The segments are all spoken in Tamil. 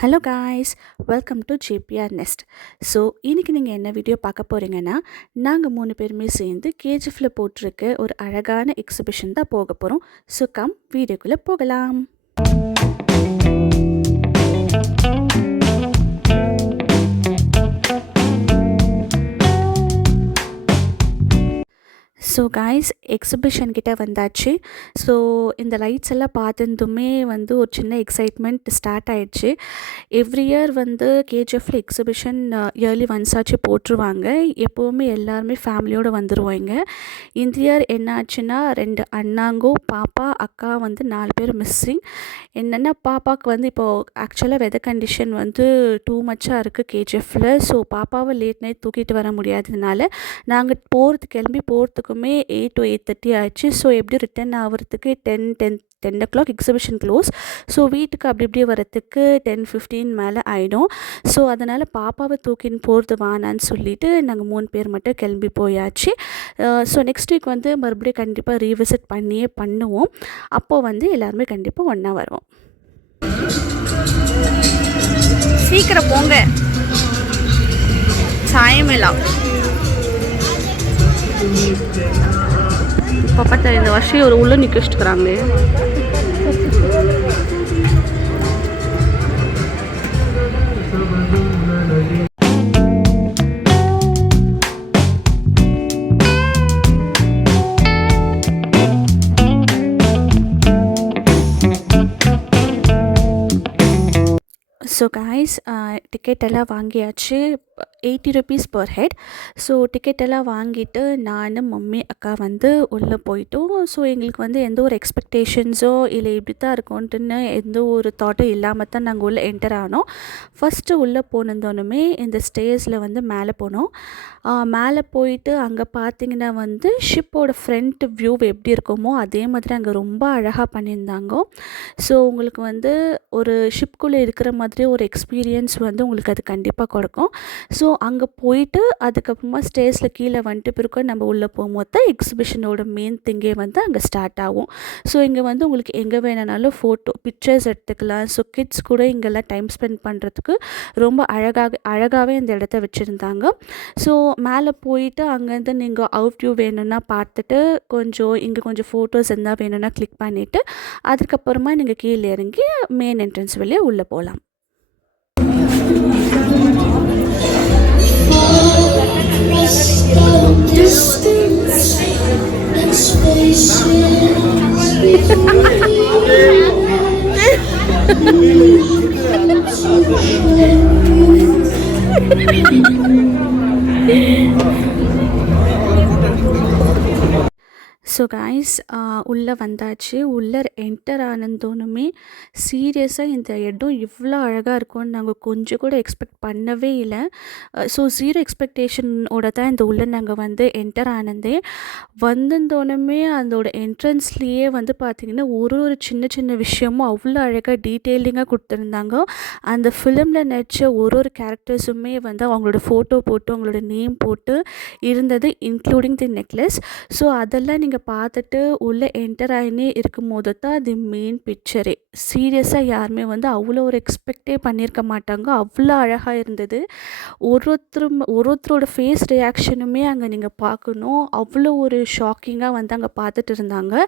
Hello guys, welcome to JPR Nest. So இன்றைக்கி நீங்கள் என்ன வீடியோ பார்க்க போகிறீங்கன்னா, நாங்கள் 3 பேருமே சேர்ந்து கேஜிஎஃப்பில் போட்டிருக்க ஒரு அழகான எக்ஸிபிஷன் தான் போக போகிறோம். ஸோ கம் வீடியோக்குள்ளே போகலாம். ஸோ காய்ஸ், எக்ஸிபிஷன் கிட்டே வந்தாச்சு. ஸோ இந்த லைட்ஸ் எல்லாம் பார்த்ததுமே ஒரு சின்ன எக்ஸைட்மெண்ட் ஸ்டார்ட் ஆகிடுச்சு. எவ்ரி இயர் கேஜிஎஃப்பில் எக்ஸிபிஷன் இயர்லி ஒன்ஸ் ஆச்சு போட்டுருவாங்க. எப்போவுமே எல்லாருமே ஃபேமிலியோடு வந்துடுவாங்க. இந்த இயர் என்ன ஆச்சுன்னா, 2 அண்ணாங்கோ, பாப்பா, அக்கா 4 பேர் மிஸ்ஸிங். என்னென்னா, பாப்பாவுக்கு இப்போது ஆக்சுவலாக வெதர் கண்டிஷன் டூ மச்சாக இருக்குது கேஜிஎஃப்பில். ஸோ பாப்பாவை லேட் நைட் தூக்கிட்டு வர முடியாததுனால நாங்கள் கிளம்பி போகிறதுக்குமே 8 to 8:30 ஆயிடுச்சு. ஸோ எப்படி ரிட்டர்ன் ஆகிறதுக்கு 10 o'clock எக்ஸிபிஷன் க்ளோஸ். ஸோ வீட்டுக்கு அப்படி இப்படி வரத்துக்கு 10:15 மேலே ஆகிடும். ஸோ அதனால் பாப்பாவை தூக்கின்னு போகிறது வானான்னு சொல்லிவிட்டு நாங்கள் 3 பேர் மட்டும் கிளம்பி போயாச்சு. ஸோ நெக்ஸ்ட் வீக் மறுபடியும் கண்டிப்பாக ரீவிசிட் பண்ணுவோம். அப்போது எல்லாருமே கண்டிப்பாக ஒன்றா வருவோம். சீக்கிரம் போங்க, சாயமில்லாம் இப்போ பார்த்தா இந்த வருஷம் ஒரு உள்ள நிற்க வச்சுக்கிறாங்களே. ஸோ காய்ஸ், டிக்கெட் எல்லாம் வாங்கியாச்சு. 80 rupees per head. So ticket எல்லாம் வாங்கிட்டு நான், மம்மி, அக்கா உள்ளே போயிட்டோம். ஸோ எங்களுக்கு எந்த ஒரு எக்ஸ்பெக்டேஷன்ஸோ இல்லை இப்படி தான் இருக்கும்ட்டுன்னு எந்த ஒரு தாட்டும் இல்லாமல் தான் நாங்கள் உள்ளே என்டர் ஆனோம். ஃபஸ்ட்டு உள்ளே போனதோனுமே இந்த ஸ்டேஜில் மேலே போனோம். மேலே போயிட்டு அங்கே பார்த்தீங்கன்னா ஷிப்போட ஃப்ரண்ட் வியூ எப்படி இருக்குமோ அதே மாதிரி அங்கே ரொம்ப அழகாக பண்ணியிருந்தாங்க. ஸோ உங்களுக்கு ஒரு ஷிப்குள்ளே இருக்கிற மாதிரி ஒரு எக்ஸ்பீரியன்ஸ் உங்களுக்கு அது கண்டிப்பாக கொடுக்கும். ஸோ அங்கே போயிட்டு அதுக்கப்புறமா ஸ்டேஜில் கீழே பிறகு நம்ம உள்ளே போகும்போது தான் எக்ஸிபிஷனோட மெயின் திங்கே அங்கே ஸ்டார்ட் ஆகும். ஸோ இங்கே உங்களுக்கு எங்கே வேணுனாலும் பிக்சர்ஸ் எடுத்துக்கலாம். ஸோ கிட்ஸ் கூட இங்கெல்லாம் டைம் ஸ்பெண்ட் பண்ணுறதுக்கு ரொம்ப அழகாகவே இந்த இடத்த வச்சுருந்தாங்க. ஸோ மேலே போயிட்டு அங்கேருந்து நீங்கள் அவுட் வியூ வேணும்னா பார்த்துட்டு கொஞ்சம் ஃபோட்டோஸ் இருந்தால் வேணும்னா கிளிக் பண்ணிவிட்டு அதுக்கப்புறமா நீங்கள் கீழே இறங்கி மெயின் என்ட்ரன்ஸ் வெளியே உள்ளே போகலாம். ஸோ காய்ஸ், உள்ளே வந்தாச்சு. உள்ளே என்டர் ஆனந்தோனுமே சீரியஸாக இந்த இடம் இவ்வளோ அழகாக இருக்கும்னு நாங்கள் கொஞ்சம் கூட எக்ஸ்பெக்ட் பண்ணவே இல்லை. ஸோ 0 எக்ஸ்பெக்டேஷனோட தான் இந்த உள்ளே நாங்கள் என்டர் ஆனந்தே. வந்தந்தோனுமே அதோட என்ட்ரன்ஸ்லேயே பார்த்திங்கன்னா ஒரு சின்ன சின்ன விஷயமும் அவ்வளோ அழகாக டீட்டெயிலிங்காக கொடுத்துருந்தாங்க. அந்த ஃபிலிமில் நடித்த ஒரு கேரக்டர்ஸுமே அவங்களோட ஃபோட்டோ போட்டு அவங்களோட நேம் போட்டு இருந்தது, இன்க்ளூடிங் தி நெக்லஸ். ஸோ அதெல்லாம் நீங்கள் பார்த்துட்டு உள்ளே என்டர் ஆகினே இருக்கும்போது தான் அது மெயின் பிக்சரே. சீரியஸாக யாருமே அவ்வளோ ஒரு எக்ஸ்பெக்டே பண்ணியிருக்க மாட்டாங்க. அவ்வளோ அழகாக இருந்தது. ஒருத்தரோட ஃபேஸ் ரியாக்ஷனுமே அங்கே நீங்கள் பார்க்கணும். அவ்வளோ ஒரு ஷாக்கிங்காக அங்கே பார்த்துட்டு இருந்தாங்க.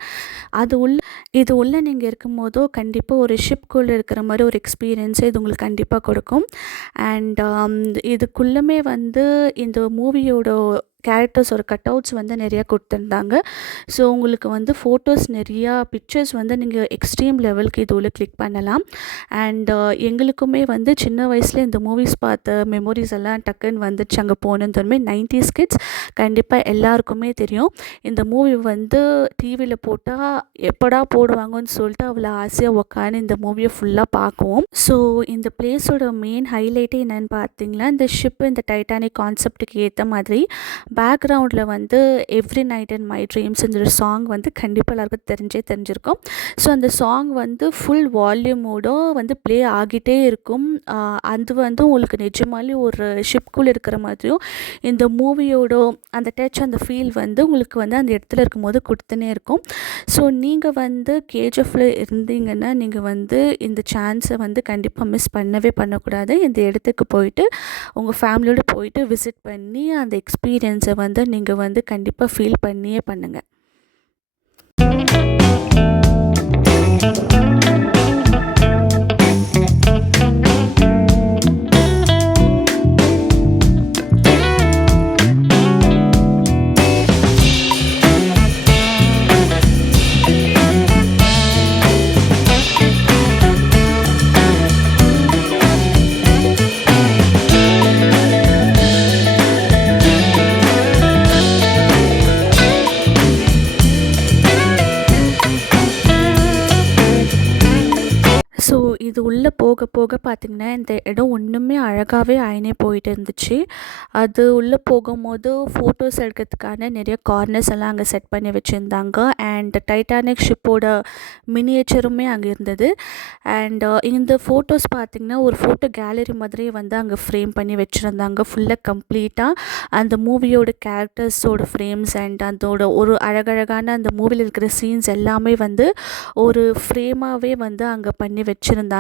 இது உள்ளே நீங்கள் இருக்கும்போதோ கண்டிப்பாக ஒரு ஷிப்குள்ளே இருக்கிற மாதிரி ஒரு எக்ஸ்பீரியன்ஸை இது உங்களுக்கு கண்டிப்பாக கொடுக்கும். அண்ட் இதுக்குள்ளமே இந்த மூவியோட கேரக்டர்ஸோட கட்அவுட்ஸ் நிறையா கொடுத்துருந்தாங்க. ஸோ உங்களுக்கு ஃபோட்டோஸ் நிறையா பிக்சர்ஸ் நீங்கள் எக்ஸ்ட்ரீம் லெவலுக்கு இது உள்ள கிளிக் பண்ணலாம். அண்ட் எங்களுக்குமே சின்ன வயசில் இந்த மூவிஸ் பார்த்த மெமோரிஸ் எல்லாம் டக்குன்னு வந்துச்சு. அங்கே போனதுமே 90s கிட்ஸ் கண்டிப்பாக எல்லாருக்குமே தெரியும். இந்த மூவி டிவியில் போட்டால் எப்படா போடுவாங்கன்னு சொல்லிட்டு அவ்வளோ ஆசையாக உக்காந்து இந்த மூவியை ஃபுல்லாக பார்க்குவோம். ஸோ இந்த பிளேஸோட மெயின் ஹைலைட்டே என்னென்னு பார்த்தீங்கன்னா, இந்த ஷிப்பு இந்த டைட்டானிக் கான்செப்டுக்கு ஏற்ற மாதிரி பேக்ரவுண்டில் வந்து எவ்ரி நைட் இன் மை ட்ரீம்ஸ்ன்ற ஒரு சாங் வந்து கண்டிப்பாக எல்லாருக்கும் தெரிஞ்சிருக்கும். ஸோ அந்த சாங் வந்து ஃபுல் வால்யூமோட வந்து ப்ளே ஆகிட்டே இருக்கும். அது வந்து உங்களுக்கு நிஜமாலே ஒரு ஷிப்குள்ளே இருக்கிற மாதிரியும், இந்த மூவியோட அந்த டச், அந்த ஃபீல் வந்து உங்களுக்கு வந்து அந்த இடத்துல இருக்கும்போது கொடுத்துனே இருக்கும். ஸோ நீங்கள் வந்து கேஜிஎஃப்ல இருந்தீங்கன்னா, நீங்கள் வந்து இந்த சான்ஸை வந்து கண்டிப்பாக மிஸ் பண்ணவே பண்ணக்கூடாது. இந்த இடத்துக்கு போயிட்டு உங்கள் ஃபேமிலியோடு போயிட்டு விசிட் பண்ணி அந்த எக்ஸ்பீரியன்ஸை வந்து நீங்கள் வந்து கண்டிப்பாக ஃபீல் பண்ணியே பண்ணுங்கள். ஸோ இது உள்ளே போக போக பார்த்திங்கன்னா, இந்த இடம் ஒன்றுமே அழகாகவே ஆயினே போயிட்டு இருந்துச்சு. அது உள்ளே போகும்போது ஃபோட்டோஸ் எடுக்கிறதுக்கான நிறைய கார்னர்ஸ் எல்லாம் அங்கே செட் பண்ணி வச்சுருந்தாங்க. அண்ட் டைட்டானிக் ஷிப்போட மினியேச்சருமே அங்கே இருந்தது. அண்ட் இந்த ஃபோட்டோஸ் பார்த்திங்கன்னா, ஒரு ஃபோட்டோ கேலரி மாதிரியே வந்து அங்கே ஃப்ரேம் பண்ணி வச்சுருந்தாங்க. ஃபுல்லாக கம்ப்ளீட்டாக அந்த மூவியோட கேரக்டர்ஸோட ஃப்ரேம்ஸ் அண்ட் அதோட ஒரு அழகழகான அந்த மூவியில் இருக்கிற சீன்ஸ் எல்லாமே வந்து ஒரு ஃப்ரேமாகவே வந்து அங்கே பண்ணி வச்சுருந்தாங்க.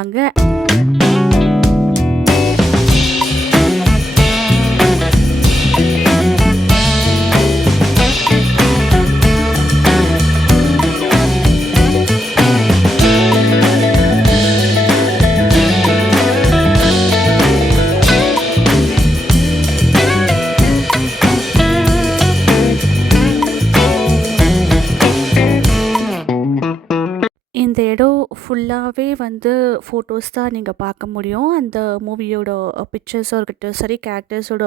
இந்த இடம் ஃபுல்லாகவே வந்து ஃபோட்டோஸ் தான் நீங்கள் பார்க்க முடியும். அந்த மூவியோட பிக்சர்ஸோ இருக்கட்டும் சரி, கேரக்டர்ஸோட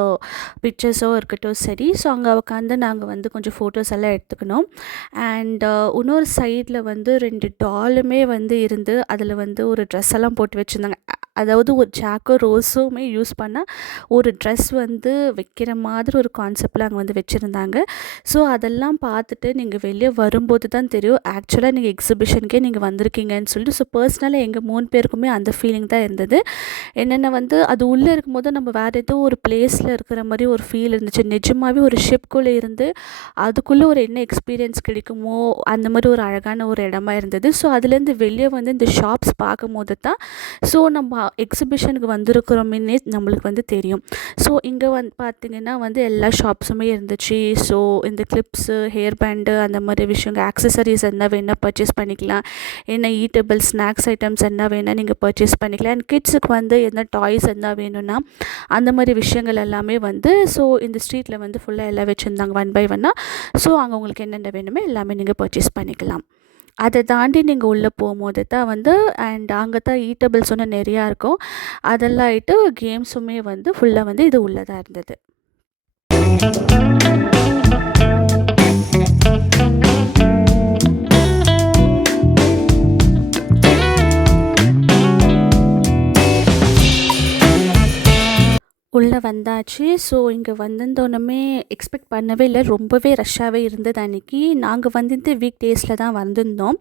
பிக்சர்ஸோ இருக்கட்டும் சரி. ஸோ அங்கே உட்காந்து நாங்கள் வந்து கொஞ்சம் ஃபோட்டோஸ் எல்லாம் எடுத்துக்கணும். அண்ட் இன்னொரு சைடில் வந்து 2 டாலுமே வந்து இருந்து அதில் வந்து ஒரு ட்ரெஸ் எல்லாம் போட்டு வச்சுருந்தாங்க. அதாவது ஒரு ஜாக்கோ ரோஸுமே யூஸ் பண்ணால் ஒரு ட்ரெஸ் வந்து வைக்கிற மாதிரி ஒரு கான்செப்டில் அங்கே வந்து வச்சுருந்தாங்க. ஸோ அதெல்லாம் பார்த்துட்டு நீங்கள் வெளியே வரும்போது தான் தெரியும், ஆக்சுவலாக நீங்கள் எக்ஸிபிஷனுக்கே நீங்கள் வந்திருக்கீங்கன்னு சொல்லிட்டு. ஸோ பர்சனலாக எங்கள் 3 பேருக்குமே அந்த ஃபீலிங் தான் இருந்தது. என்னென்ன வந்து அது உள்ளே இருக்கும்போது நம்ம வேறு ஏதோ ஒரு பிளேஸில் இருக்கிற மாதிரி ஒரு ஃபீல் இருந்துச்சு. நிஜமாகவே ஒரு ஷிப்குள்ளே இருந்து அதுக்குள்ளே ஒரு என்ன எக்ஸ்பீரியன்ஸ் கிடைக்குமோ அந்த மாதிரி ஒரு அழகான ஒரு இடமா இருந்தது. ஸோ அதுலேருந்து வெளியே வந்து இந்த ஷாப்ஸ் பார்க்கும்போது தான் ஸோ நம்ம எக்ஸிபிஷனுக்கு வந்திருக்கிறோமே நம்மளுக்கு வந்து தெரியும். ஸோ இங்கே வந்து பார்த்திங்கன்னா வந்து எல்லா ஷாப்ஸுமே இருந்துச்சு. ஸோ இந்த கிளிப்ஸு, ஹேர் பேண்டு அந்த மாதிரி விஷயங்கள், ஆக்சசரிஸ் என்ன வேணால் பர்ச்சேஸ் பண்ணிக்கலாம். என்ன ஈட்டபிள் ஸ்நாக்ஸ் ஐட்டம்ஸ் என்ன வேணால் நீங்கள் பர்ச்சேஸ் பண்ணிக்கலாம். அண்ட் கிட்ஸுக்கு வந்து என்ன டாய்ஸ் என்ன வேணும்னா அந்த மாதிரி விஷயங்கள் எல்லாமே வந்து ஸோ இந்த ஸ்ட்ரீட்டில் வந்து ஃபுல்லாக எல்லாம் வச்சுருந்தாங்க ஒன் பை ஒன்னாக. ஸோ அங்கே உங்களுக்கு என்னென்ன வேணுமோ எல்லாமே நீங்கள் பர்ச்சேஸ் பண்ணிக்கலாம். அதை தாண்டி நீங்கள் உள்ளே போகும்போது தான் வந்து அண்ட் அங்கே தான் ஈட்டபிள்ஸ் ஒன்று நிறையா இருக்கும். அதெல்லாம் ஆகிட்டு கேம்ஸுமே வந்து ஃபுல்லாக வந்து இது உள்ளே தான் இருந்தது. உள்ளே வந்தாச்சு. ஸோ இங்கே வந்திருந்தோன்னமே எக்ஸ்பெக்ட் பண்ணவே இல்லை, ரொம்பவே ரஷ்ஷாகவே இருந்தது அன்றைக்கி. நாங்கள் வந்து வீக் டேஸில் தான் வந்திருந்தோம்.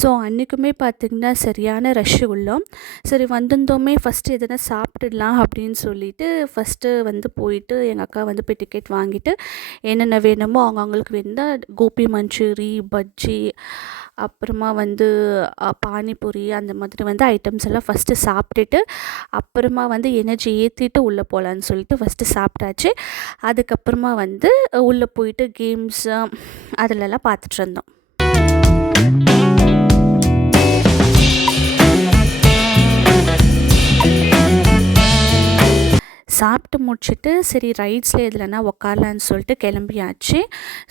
ஸோ அன்றைக்குமே பார்த்திங்கன்னா சரியான ரஷ்ஷு உள்ளோம். சரி வந்திருந்தோமே ஃபஸ்ட்டு எதனா சாப்பிட்டுடலாம் அப்படின்னு சொல்லிட்டு ஃபஸ்ட்டு வந்து போயிட்டு எங்கள் அக்கா வந்து போய் டிக்கெட் வாங்கிட்டு என்னென்ன வேணுமோ அவங்களுக்கு வேணும்னா கோபி மஞ்சூரி, பஜ்ஜி, அப்புறமா வந்து பானிபூரி அந்த மாதிரி வந்து ஐட்டம்ஸ் எல்லாம் ஃபஸ்ட்டு சாப்பிட்டுட்டு அப்புறமா வந்து எனர்ஜி ஏற்றிட்டு உள்ளே போகலான்னு சொல்லிட்டு ஃபஸ்ட்டு சாப்பிட்டாச்சு. அதுக்கப்புறமா வந்து உள்ளே போயிட்டு கேம்ஸு அதிலெல்லாம் பார்த்துட்டு இருந்தோம். சாப்பிட்டு முடிச்சுட்டு சரி ரைட்ஸில் எதுலனா உக்காரலான்னு சொல்லிட்டு கிளம்பியாச்சு.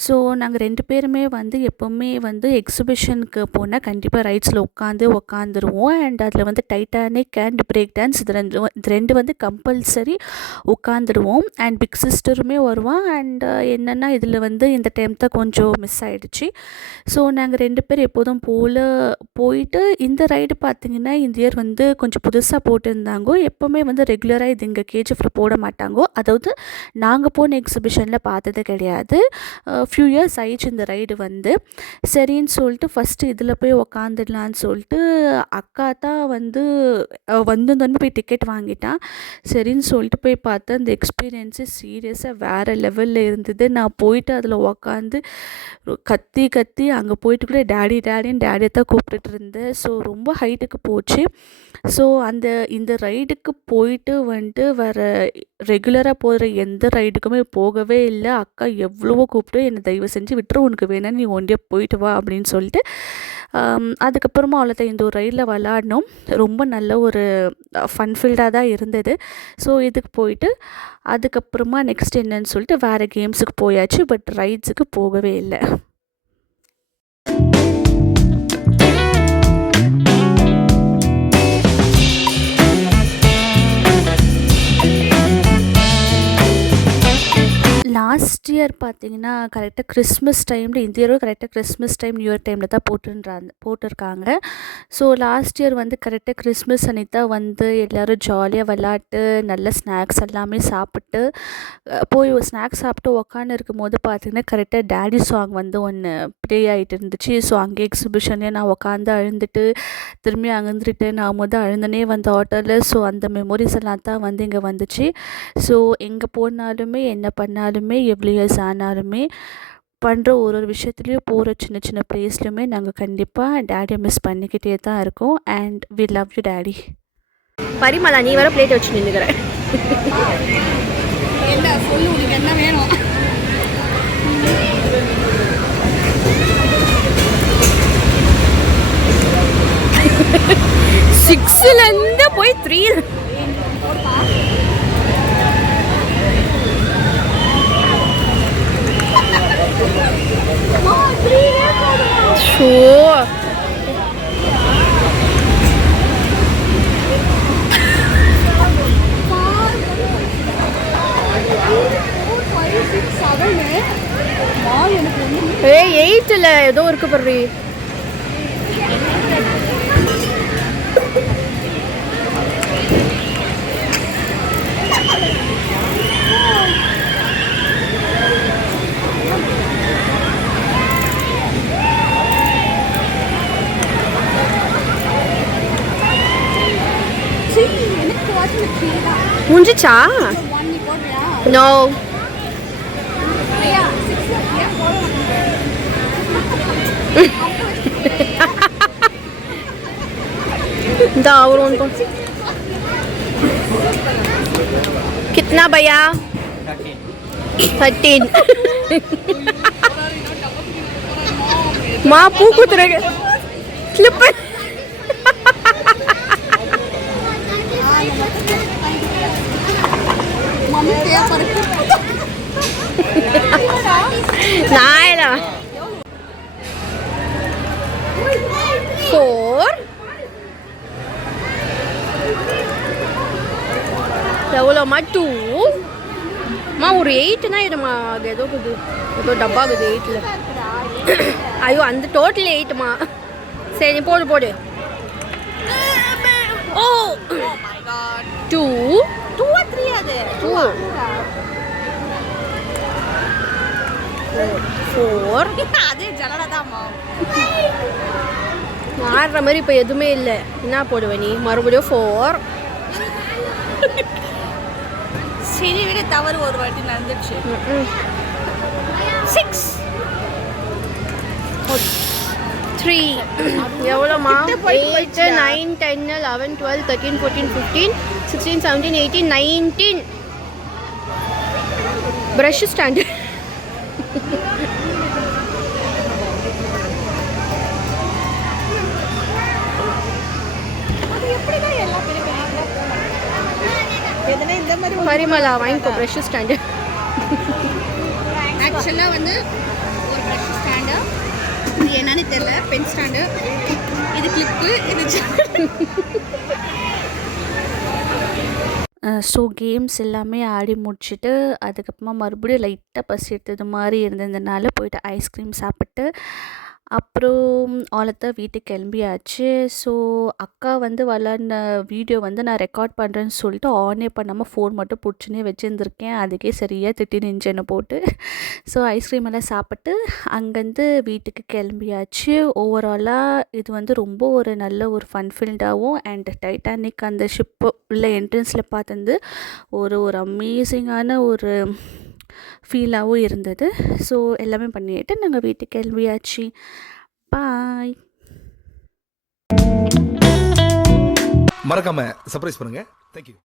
ஸோ நாங்கள் 2 பேருமே வந்து எப்போவுமே வந்து எக்ஸிபிஷனுக்கு போனால் கண்டிப்பாக ரைட்ஸில் உட்காந்துருவோம். அண்ட் அதில் வந்து டைட்டானிக் அண்ட் பிரேக் டான்ஸ் இது ரெண்டு வந்து கம்பல்சரி உட்காந்துருவோம். அண்ட் பிக் சிஸ்டருமே வருவான். அண்ட் என்னென்னா இதில் வந்து இந்த டைம் தான் கொஞ்சம் மிஸ் ஆகிடுச்சு. ஸோ நாங்கள் 2 பேர் எப்போதும் போல் போயிட்டு இந்த ரைடு பார்த்திங்கன்னா இந்த இயர் வந்து கொஞ்சம் புதுசாக போட்டிருந்தாங்க. எப்போவுமே வந்து ரெகுலராக இது இங்கே கேஜிஎஃப்ல போட மாட்டாங்கோ. அதாவது நாங்கள் போன எக்ஸிபிஷனில் பார்த்தது கிடையாது. ஃபியூ இயர்ஸ் ஆயிடுச்சு இந்த ரைடு வந்து. சரின்னு சொல்லிட்டு ஃபஸ்ட்டு இதில் போய் உக்காந்துடலான்னு சொல்லிட்டு அக்கா தான் வந்திருந்தோன்னு போய் டிக்கெட் வாங்கிட்டான். சரின்னு சொல்லிட்டு போய் பார்த்தா அந்த எக்ஸ்பீரியன்ஸு சீரியஸாக வேறு லெவலில் இருந்தது. நான் போயிட்டு அதில் உக்காந்து கத்தி கத்தி அங்கே போயிட்டு கூட டேடின்னு டேடியை தான் கூப்பிட்டுட்டு இருந்தேன். ஸோ ரொம்ப ஹைட்டுக்கு போச்சு. ஸோ இந்த ரைடுக்கு போயிட்டு வேறு ரெகுலராக போகிற எந்த ரைடுக்குமே போகவே இல்லை. அக்கா எவ்வளவோ கூப்பிட்டு என்னை தயவு செஞ்சு விட்டுரு, உனக்கு வேணா நீ ஒண்டியே போயிட்டு வா அப்படின்னு சொல்லிட்டு அதுக்கப்புறமா அவ்வளோதான் இந்த ஒரு ரைடில் விளாடினோம். ரொம்ப நல்ல ஒரு ஃபன்ஃபில்டாக தான் இருந்தது. ஸோ இதுக்கு போயிட்டு அதுக்கப்புறமா நெக்ஸ்ட் என்னன்னு சொல்லிட்டு வேறு கேம்ஸுக்கு போயாச்சு. பட் ரைட்ஸுக்கு போகவே இல்லை. லாஸ்ட் இயர் பார்த்தீங்கன்னா கரெக்டாக கிறிஸ்மஸ் டைமில், இந்த இயரும் கரெக்டாக கிறிஸ்மஸ் டைம் நியூ இயர் டைமில் தான் போட்டிருக்காங்க. ஸோ லாஸ்ட் இயர் கரெக்டாக கிறிஸ்மஸ் அன்னைக்கு தான் எல்லோரும் ஜாலியாக விளாட்டு நல்ல ஸ்நாக்ஸ் எல்லாமே சாப்பிட்டு போய் ஸ்நாக்ஸ் சாப்பிட்டு உக்காந்து இருக்கும்போது பார்த்திங்கன்னா கரெக்டாக டேடி சாங் ஒன்று ப்ளே ஆகிட்டு இருந்துச்சு. ஸோ அங்கே எக்ஸிபிஷன்லேயே நான் உக்காந்து அழுந்துட்டு திரும்பி அழுந்துட்டு நான் அழுந்தனே ஆட்டோவில். ஸோ அந்த மெமரிஸ் எல்லாம் தான் இங்கே வந்துச்சு. ஸோ எங்கே போனாலுமே என்ன பண்ணாலுமே எவ்வளோ இயர்ஸ் ஆனாலுமே பண்ணுற ஒரு விஷயத்துலேயும் போகிற சின்ன சின்ன ப்ளேஸ்லையுமே நாங்கள் கண்டிப்பாக டேடியை மிஸ் பண்ணிக்கிட்டே தான் இருக்கோம். And we love you daddy. Parimala, நீ வர பிளேட் வச்சு நின்றுக்கிறேன். என்ன சொல்லு, உனக்கு என்ன வேணும்? சிக்ஸ்லேருந்து போய் 3 8ல் ஏதோ இருக்கு பர்றி. முடிஞ்சிச்சா? நோ. कितना भैया? 13. माँ पूछ उतर गए क्लिप. नायला 4 எவ்வளோம்மா? 2 மா ஒரு 8னா இதுமா அது ஏதோ டப்பாகுது 8ல். ஐயோ அந்த டோட்டல் 8மா. சரி போடு. ஓ 2 3 அது 2 4 அதே ஜலடாதாமா. ஆடுற மாதிரி இப்போ எதுவுமே இல்லை. என்ன போடுவ நீ? மறுபடியும் 4. சரி விட, தவறு ஒரு வாட்டி நடந்துச்சு. 6 3 எவ்வளோமா? 8 9 10 11 12 13 14 15 16 17 18 19 ப்ரஷ் ஸ்டாண்டு. பரிமளா வாங்கிக்கோ ப்ரஷ் ஸ்டாண்டு. ஆக்சுவலாக ஒரு ப்ரஷ் ஸ்டாண்டு, இது என்னன்னு தெரியல, பென் ஸ்டாண்டு, இது கிளிப்பு, இது ஸோ கேம்ஸ் எல்லாமே ஆடி முடிச்சுட்டு அதுக்கப்புறமா மறுபடியும் லைட்டாக பசி எடுத்தது மாதிரி இருந்ததுனால போயிட்டு ஐஸ்கிரீம் சாப்பிட்டு அப்புறம் ஆலத்த வீட்டுக்கு கிளம்பியாச்சு. ஸோ அக்கா வந்து விளாட்ன வீடியோ வந்து நான் ரெக்கார்ட் பண்ணுறேன்னு சொல்லிட்டு ஆனே பண்ணாமல் ஃபோன் மட்டும் பிடிச்சினே வச்சுருந்துருக்கேன். அதுக்கே சரியாக திட்டினுச்சு என்னை போட்டு. ஸோ ஐஸ்கிரீம் எல்லாம் சாப்பிட்டு அங்கேருந்து வீட்டுக்கு கிளம்பியாச்சு. ஓவராலாக இது வந்து ரொம்ப ஒரு நல்ல ஒரு ஃபன் ஃபில்டாகவும் அண்ட் டைட்டானிக் அந்த ஷிப்பு உள்ள என்ட்ரன்ஸில் பார்த்தது ஒரு ஒரு அமேசிங்கான ஒரு ஃபீலாகவும் இருந்தது. ஸோ எல்லாமே பண்ணிட்டு நாங்கள் வீட்டுக்கு கிளம்பியாச்சு. பாய். மறக்காம சர்ப்ரைஸ் பண்ணுங்க. தேங்க்யூ.